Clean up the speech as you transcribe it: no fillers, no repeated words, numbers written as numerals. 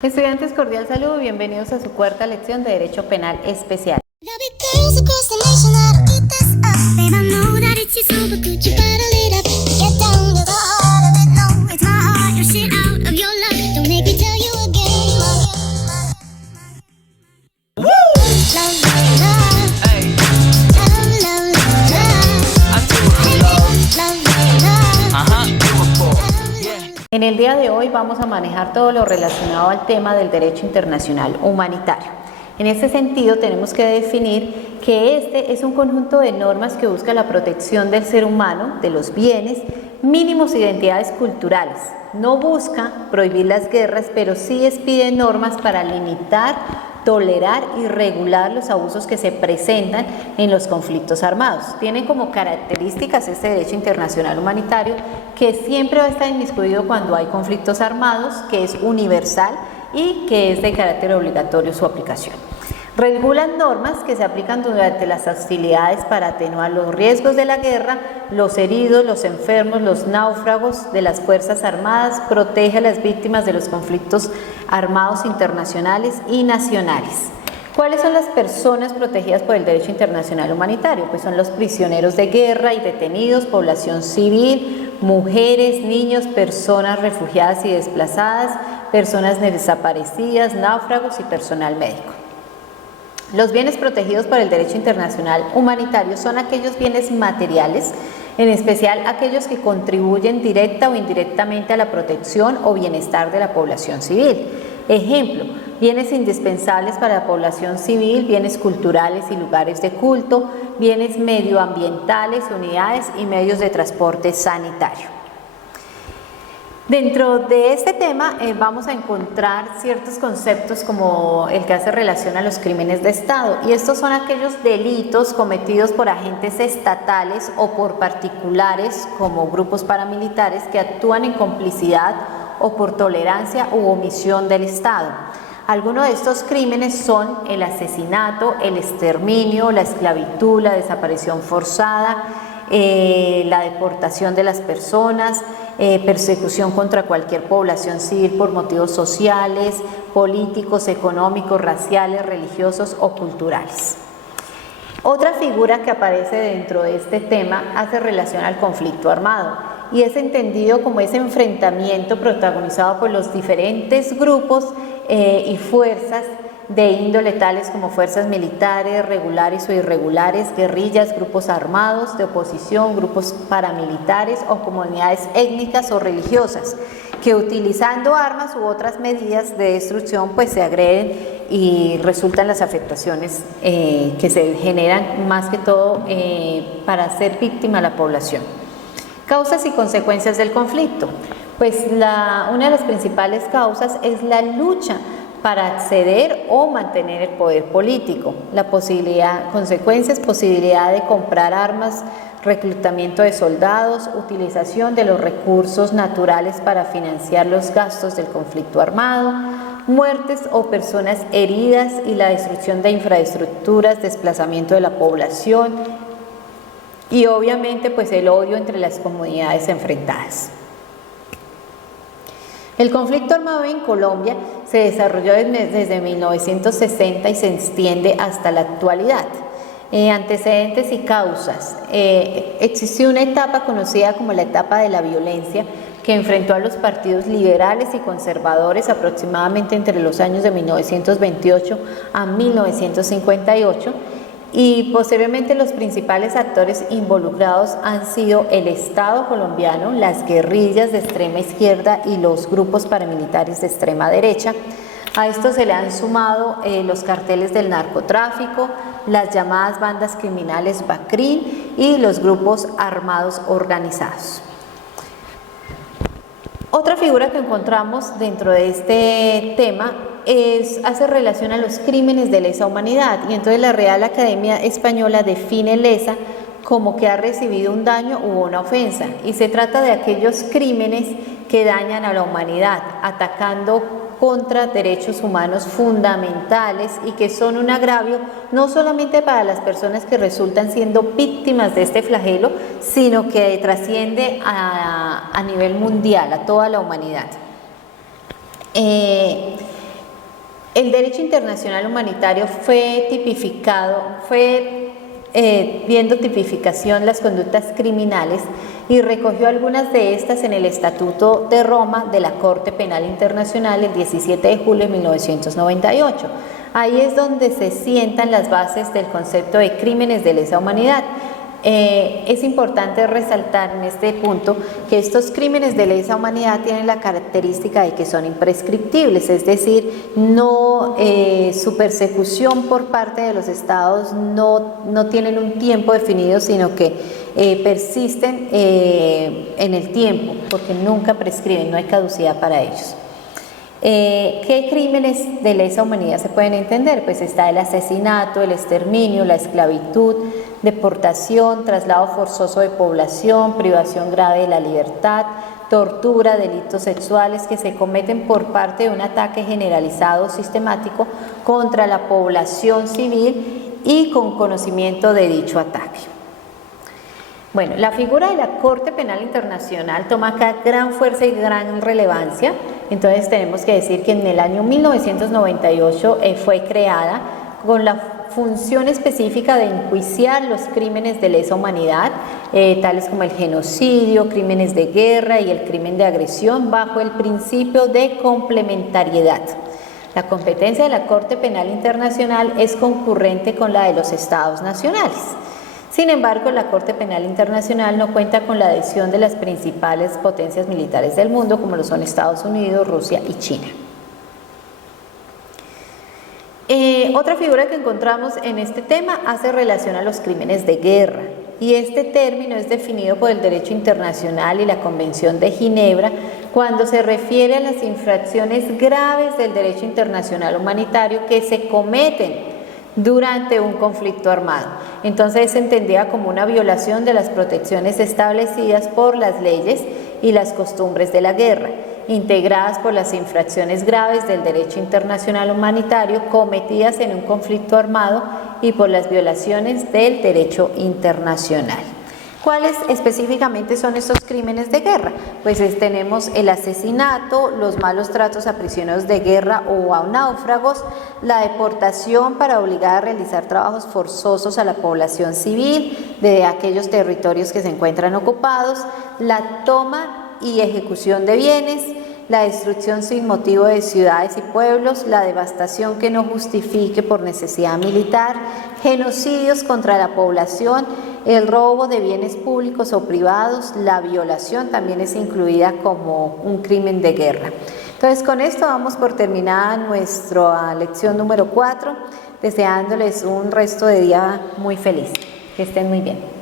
Estudiantes, cordial saludo, bienvenidos a su cuarta lección de Derecho Penal Especial. En el día de hoy vamos a manejar todo lo relacionado al tema del derecho internacional humanitario. En este sentido, tenemos que definir que este es un conjunto de normas que busca la protección del ser humano, de los bienes, mínimos identidades culturales. No busca prohibir las guerras, pero sí pide normas para limitar, tolerar y regular los abusos que se presentan en los conflictos armados. Tiene como características este derecho internacional humanitario que siempre va a estar inmiscuido cuando hay conflictos armados, que es universal y que es de carácter obligatorio su aplicación. Regulan normas que se aplican durante las hostilidades para atenuar los riesgos de la guerra, los heridos, los enfermos, los náufragos de las Fuerzas Armadas, protege a las víctimas de los conflictos armados internacionales y nacionales. ¿Cuáles son las personas protegidas por el derecho internacional humanitario? Pues son los prisioneros de guerra y detenidos, población civil, mujeres, niños, personas refugiadas y desplazadas, personas desaparecidas, náufragos y personal médico. Los bienes protegidos por el derecho internacional humanitario son aquellos bienes materiales, en especial aquellos que contribuyen directa o indirectamente a la protección o bienestar de la población civil. Ejemplo, bienes indispensables para la población civil, bienes culturales y lugares de culto, bienes medioambientales, unidades y medios de transporte sanitario. Dentro de este tema vamos a encontrar ciertos conceptos como el que hace relación a los crímenes de Estado, y estos son aquellos delitos cometidos por agentes estatales o por particulares como grupos paramilitares que actúan en complicidad o por tolerancia u omisión del Estado. Algunos de estos crímenes son el asesinato, el exterminio, la esclavitud, la desaparición forzada, la deportación de las personas, persecución contra cualquier población civil por motivos sociales, políticos, económicos, raciales, religiosos o culturales. Otra figura que aparece dentro de este tema hace relación al conflicto armado y es entendido como ese enfrentamiento protagonizado por los diferentes grupos y fuerzas de índole tales como fuerzas militares, regulares o irregulares, guerrillas, grupos armados de oposición, grupos paramilitares o comunidades étnicas o religiosas, que utilizando armas u otras medidas de destrucción pues se agreden y resultan las afectaciones que se generan más que todo para ser víctima la población. Causas y consecuencias del conflicto. Pues una de las principales causas es la lucha para acceder o mantener el poder político. La consecuencias, posibilidad de comprar armas, reclutamiento de soldados, utilización de los recursos naturales para financiar los gastos del conflicto armado, muertes o personas heridas y la destrucción de infraestructuras, desplazamiento de la población y obviamente pues el odio entre las comunidades enfrentadas. El conflicto armado en Colombia se desarrolló desde 1960 y se extiende hasta la actualidad. Antecedentes y causas. Existió una etapa conocida como la etapa de la violencia que enfrentó a los partidos liberales y conservadores aproximadamente entre los años de 1928 a 1958. Y posteriormente los principales actores involucrados han sido el Estado colombiano, las guerrillas de extrema izquierda y los grupos paramilitares de extrema derecha. A esto se le han sumado los carteles del narcotráfico, las llamadas bandas criminales BACRIM y los grupos armados organizados. Otra figura que encontramos dentro de este tema hace relación a los crímenes de lesa humanidad, y entonces la Real Academia Española define lesa como que ha recibido un daño u una ofensa, y se trata de aquellos crímenes que dañan a la humanidad, atacando contra derechos humanos fundamentales y que son un agravio no solamente para las personas que resultan siendo víctimas de este flagelo, sino que trasciende a nivel mundial, a toda la humanidad. El derecho internacional humanitario fue tipificado, viendo tipificación las conductas criminales y recogió algunas de estas en el Estatuto de Roma de la Corte Penal Internacional el 17 de julio de 1998. Ahí es donde se sientan las bases del concepto de crímenes de lesa humanidad. Es importante resaltar en este punto que estos crímenes de lesa humanidad tienen la característica de que son imprescriptibles, es decir, su persecución por parte de los estados no tienen un tiempo definido, sino que persisten en el tiempo, porque nunca prescriben, no hay caducidad para ellos. ¿Qué crímenes de lesa humanidad se pueden entender? Pues está el asesinato, el exterminio, la esclavitud, deportación, traslado forzoso de población, privación grave de la libertad, tortura, delitos sexuales que se cometen por parte de un ataque generalizado o sistemático contra la población civil y con conocimiento de dicho ataque. Bueno, la figura de la Corte Penal Internacional toma acá gran fuerza y gran relevancia. Entonces tenemos que decir que en el año 1998 fue creada con la función específica de enjuiciar los crímenes de lesa humanidad, tales como el genocidio, crímenes de guerra y el crimen de agresión, bajo el principio de complementariedad. La competencia de la Corte Penal Internacional es concurrente con la de los estados nacionales. Sin embargo, la Corte Penal Internacional no cuenta con la adhesión de las principales potencias militares del mundo, como lo son Estados Unidos, Rusia y China. Otra figura que encontramos en este tema hace relación a los crímenes de guerra, y este término es definido por el derecho internacional y la Convención de Ginebra cuando se refiere a las infracciones graves del derecho internacional humanitario que se cometen durante un conflicto armado. Entonces se entendía como una violación de las protecciones establecidas por las leyes y las costumbres de la guerra, integradas por las infracciones graves del derecho internacional humanitario cometidas en un conflicto armado y por las violaciones del derecho internacional. ¿Cuáles específicamente son estos crímenes de guerra? Pues tenemos el asesinato, los malos tratos a prisioneros de guerra o a náufragos, la deportación para obligar a realizar trabajos forzosos a la población civil de aquellos territorios que se encuentran ocupados, la toma y ejecución de bienes, la destrucción sin motivo de ciudades y pueblos, la devastación que no justifique por necesidad militar, genocidios contra la población, el robo de bienes públicos o privados, la violación también es incluida como un crimen de guerra. Entonces, con esto damos por terminada nuestra lección número 4, deseándoles un resto de día muy feliz. Que estén muy bien.